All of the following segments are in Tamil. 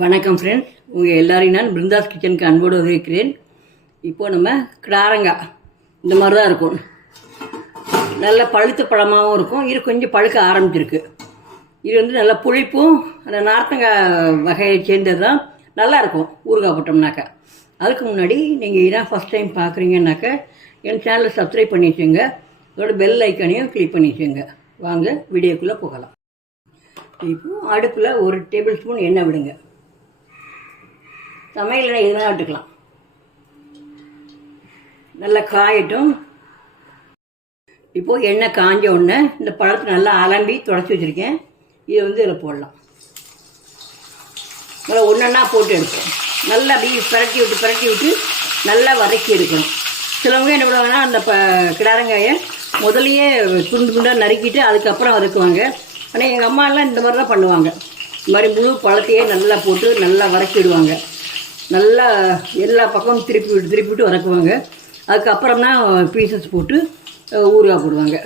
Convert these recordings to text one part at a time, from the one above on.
வணக்கம் ஃப்ரெண்ட்ஸ், உங்கள் எல்லாரையும் நான் பிருந்தாஸ் கிச்சனுக்கு அன்போடு வரவேற்கிறேன். இப்போது நம்ம கிடாரங்காய் இந்த மாதிரி தான் இருக்கும். நல்ல பழுத்த பழமாகவும் இருக்கும். இது கொஞ்சம் பழுக்க ஆரம்பிச்சிருக்கு. இது வந்து நல்ல புளிப்பும் அந்த நார்த்தங்காய் வகையை சேர்ந்தது தான். நல்லாயிருக்கும் ஊறுகாய் போட்டோம்னாக்கா. அதுக்கு முன்னாடி நீங்கள் இதான் ஃபஸ்ட் டைம் பார்க்குறீங்கன்னாக்கா என் சேனலை சப்ஸ்கிரைப் பண்ணி வச்சுங்க. அதோட பெல் ஐக்கானையும் கிளிக் பண்ணி வச்சுங்க. வாங்க வீடியோக்குள்ளே போகலாம். இப்போது அடுப்பில் 1 டேபிள் ஸ்பூன் எண்ணெய் விடுங்க. சமையல் எண்ணெய் எதுனா விட்டுக்கலாம். நல்லா காயட்டும். இப்போது எண்ணெய் காஞ்ச உடனே இந்த பழத்தை நல்லா அலம்பி தொடச்சி வச்சுருக்கேன். இதை வந்து இதில் போடலாம். நல்லா ஒன்றா போட்டு எடுப்போம். நல்லா அப்படியே பரட்டி விட்டு நல்லா வதக்கி எடுக்கணும். சிலவங்க என்ன பண்ணுவாங்கன்னா அந்த கிடாரங்காயை முதலையே துண்டு துண்டாக நறுக்கிட்டு அதுக்கப்புறம் வதக்குவாங்க. ஆனால் எங்கள் அம்மாலாம் இந்த மாதிரி தான் பண்ணுவாங்க. இந்த மாதிரி முழு பழத்தையே நல்லா போட்டு நல்லா வதக்கி விடுவாங்க. நல்லா எல்லா பக்கமும் திருப்பி விட்டு வதக்குவாங்க. அதுக்கப்புறம் தான் பீசஸ் போட்டு ஊறுகாய் போடுவாங்க.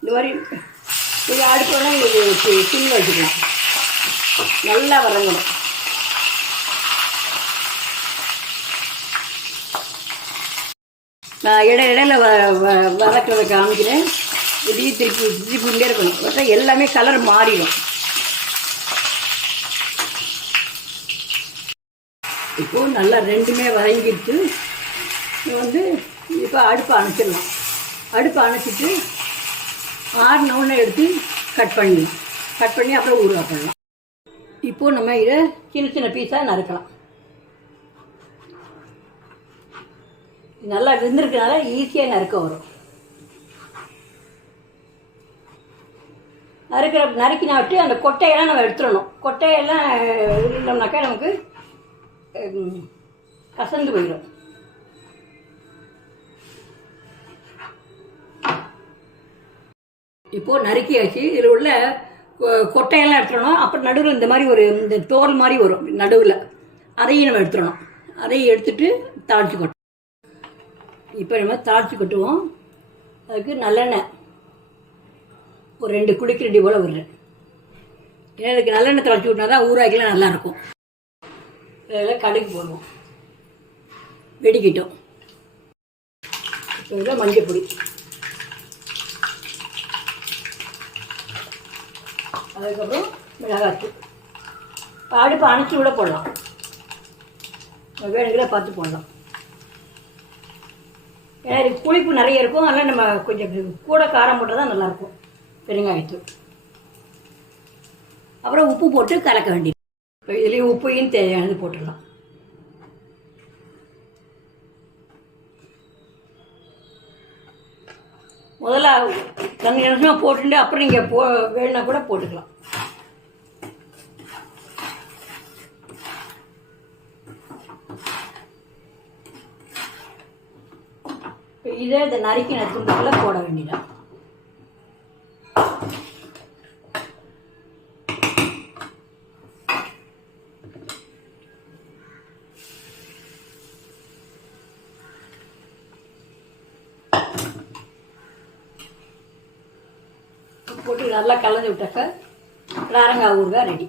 இந்த மாதிரி இது அடுப்பெல்லாம் இது சின்ன வச்சுக்கலாம். நல்லா வதங்கணும். நான் இடையில வதக்கிறத காமிக்கிறேன். இப்படியே திருப்பிகிட்டே இருக்கணும். பார்த்தா எல்லாமே கலர் மாறிடும். இப்போது நல்லா ரெண்டுமே வதங்கிட்டு வந்து இப்போ அடுப்பை அணைச்சிடலாம். அடுப்பை அணைச்சிட்டு ஆறுனவுன்னு எடுத்து கட் பண்ணி அப்புறம் ஊறுகாய் பண்ணலாம். இப்போது நம்ம இதை சின்ன பீஸாக நறுக்கலாம். நல்லா வெந்திருக்கனால ஈஸியாக நறுக்க வரும். நறுக்கினா விட்டு அந்த கொட்டையெல்லாம் நம்ம எடுத்துடணும். கொட்டையெல்லாம் இருந்தோம்னாக்கா நமக்கு கசந்து போயிடும். இப்போது நறுக்கியாச்சு. இதில் உள்ள கொட்டையெல்லாம் எடுத்துடணும். அப்புறம் நடுவில் இந்த மாதிரி இந்த தோல் மாதிரி வரும் நடுவில், அதையும் நம்ம எடுத்துடணும். அதையும் எடுத்துட்டு தாளித்து கொட்டணும். இப்போ நம்ம தாளித்து கொட்டுவோம். அதுக்கு நல்லெண்ணெய் ஒரு 2 குளிக்கரண்டி போல் விடுறேன். ஏன்னா இதுக்கு நல்லெண்ணெய் தாளித்து விட்டா தான் ஊறுகாய்க்கெல்லாம் நல்லாயிருக்கும். இதில் கடுகு போடுவோம். வெடிக்கிட்டோம். இதில் மஞ்சள் பொடி, அதுக்கப்புறம் மிளகாத்தூள். அடுப்பு அணைச்சி விட போடலாம். வேணுங்கிற பார்த்து போடலாம். ஏன்னா இதுக்கு புளிப்பு நிறைய இருக்கும். அதனால் நம்ம கொஞ்சம் கூட காரம் போட்டால் தான் நல்லாயிருக்கும். பெருங்காயத்தூள், அப்புறம் உப்பு போட்டு கலக்க வேண்டியது. இப்போ இதுலேயும் உப்பையும் தேவையானது போட்டுடலாம். முதல்ல தண்ணி நிமிஷமாக போட்டுட்டு அப்புறம் நீங்கள் வேணுன்னா கூட போட்டுக்கலாம். இதே இந்த நறுக்கின துண்டுக்குள்ள போட வேண்டியதான். போட்டு நல்லா கலந்து விட்டாக்க கிடாரங்காய் ஊறுகாய் ரெடி.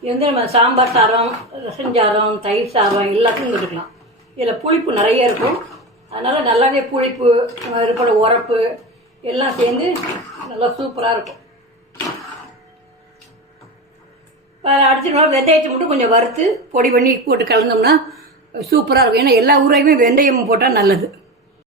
இது வந்து நம்ம சாம்பார் சாதம், ரசம் சாதம், தயிர் சாதம் எல்லாத்தையும் போட்டுக்கலாம். இதில் புளிப்பு நிறைய இருக்கும். அதனால் நல்லாவே புளிப்பு இருப்பட உரப்பு எல்லாம் சேர்ந்து நல்லா சூப்பராக இருக்கும். அடுத்த வெந்தயத்தை மட்டும் கொஞ்சம் வறுத்து பொடி பண்ணி போட்டு கலந்தோம்னா சூப்பராக இருக்கும். ஏன்னா எல்லா ஊரையுமே வெந்தயம் போட்டால் நல்லது.